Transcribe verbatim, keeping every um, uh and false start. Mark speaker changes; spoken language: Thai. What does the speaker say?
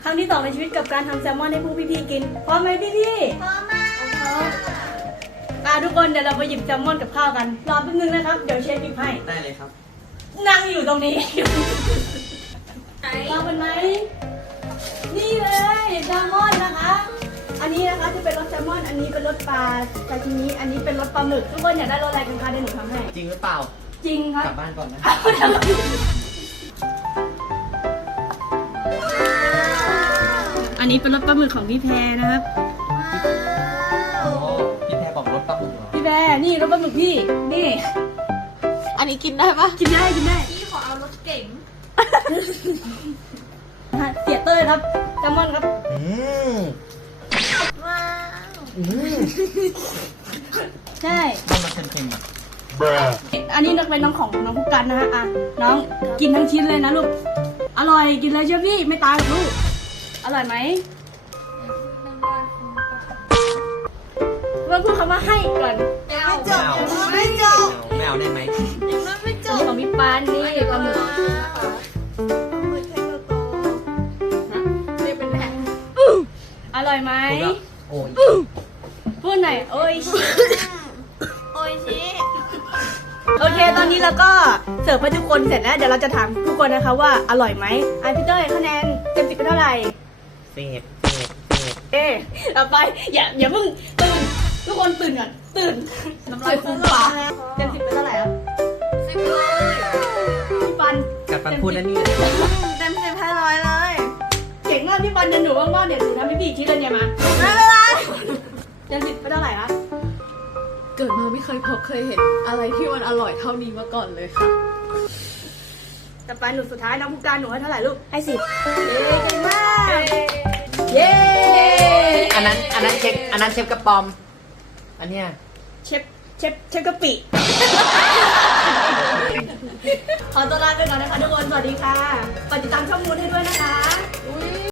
Speaker 1: ครั้งที่สองในชีวิตกับการทำแซลมอนให้ผู้พี่ๆกินพร้อมไหมพี่ๆ
Speaker 2: พร้อมมาก
Speaker 1: อ่ะทุกคนเดี๋ยวเราไปหยิบแซลมอนกับข้าวกันรอแป๊บนึงนะครับเดี๋ยวเชฟหยิบให้
Speaker 3: ได้เลยครับ
Speaker 1: นั่งอยู่ตรงนี้รอกันไหมนี่เลยแซลมอนนะคะ อันนี้นะคะจะเป็นรสแซลมอนอันนี้เป็นรสปลาซาชิมิอันนี้เป็นรสปลาหมึกทุกคนอยากได้รสอะไรกันคะเดี๋ยวหนูทำให้
Speaker 3: จริงหรือเปล่า
Speaker 1: จริงครับ
Speaker 3: กลับบ้านก่อนนะ
Speaker 1: อันนี้เป็นรสปลาหมึกของพี่แพรนะครับ
Speaker 3: โอ้พี่แพรบอกรถปลาหมึกเหรอ
Speaker 1: พี่แพรนี่รสปลาหมึกพี่นี่
Speaker 2: อันนี้กินได้ปะ
Speaker 1: กินได้กินได้
Speaker 2: พี่ขอเอารถเก๋ง
Speaker 1: เสียเต้ยครับแซลมอนครับ
Speaker 3: อืม
Speaker 2: ว้าว
Speaker 3: อืม
Speaker 1: ใช่
Speaker 3: มันมาเค็มๆอ่ะ
Speaker 1: อันนี้นักเป็นน้องของน้องผู้กันนะฮะอ่ะน้องกินทั้งชิ้นเลยนะลูกอร่อยกินเลยเชื่อพี่ไม่ตายหรอกลูกอร่อยไหมเพื่อนพูดคำว่าให้ก่อน
Speaker 2: ยังไม่จบ
Speaker 3: ไม่
Speaker 2: ยัง
Speaker 3: เอา
Speaker 2: ไม่จบ
Speaker 3: ไม่เอาได้ไหม
Speaker 2: ยังไม่จ
Speaker 1: อัน
Speaker 2: บ
Speaker 1: นี้ของพี่ปานนี่ปลาหมึก
Speaker 2: มือเทโตโตเรียกเป็นแผ่น
Speaker 1: อร่อยไหม
Speaker 3: พูดแล้วโอ้ย
Speaker 1: พูดหน่อยโอ้ย
Speaker 2: โอ้ยชิ
Speaker 1: โอเค ตอนนี้เราก็เสิร์ฟให้ทุกคนเสร็จแล้วเดี๋ยวเราจะถามทุกคนนะคะว่าอร่อยไหมไอพี่เต้ยคะแนนเต็มสิบเป็นเท่าไหร่
Speaker 3: เสพเสพเสพ
Speaker 1: เอ๊ะต่อไปอย่าอย่าเพิ่งตื่นทุกคนตื่นก่อนตื่นน้ำลายฟูมปากเต็มสิบเป็นเท่าไหร่ครับ
Speaker 2: สิบเลย
Speaker 1: พี่ปัน
Speaker 3: กัดฟันพูดแล้วนี่
Speaker 2: เต็มสิบให้ร้อยเลย
Speaker 1: เก่งมากพี่ปันเดี๋ยวหนูว่างๆเดี๋ยวหนูทำให้พี่อีกทีเลยเนี่ยมา
Speaker 2: ไม่เป็นไร
Speaker 1: เต็มสิบเป็นเท่าไหร่คะ
Speaker 4: เกิดมาไม่เคยพบเคยเห็นอะไรที่มันอร่อยเท่านี้มาก่อนเลยค่ะ
Speaker 1: ต่อไปหนูสุดท้ายน้องผู้การหนูให้เท่าไหร่ลูกให้สิบเย้เก่งมากเย้
Speaker 3: อันนั้นอันนั้นเชฟอันนั้นเชฟกระปอม อันเนี้ย
Speaker 1: เชฟเชฟเชฟกะปิ ขอตัวลาไปก่อนนะคะทุกคน สวัสดีค่ะฝากติดตามช่องมูนให้ด้วยนะคะ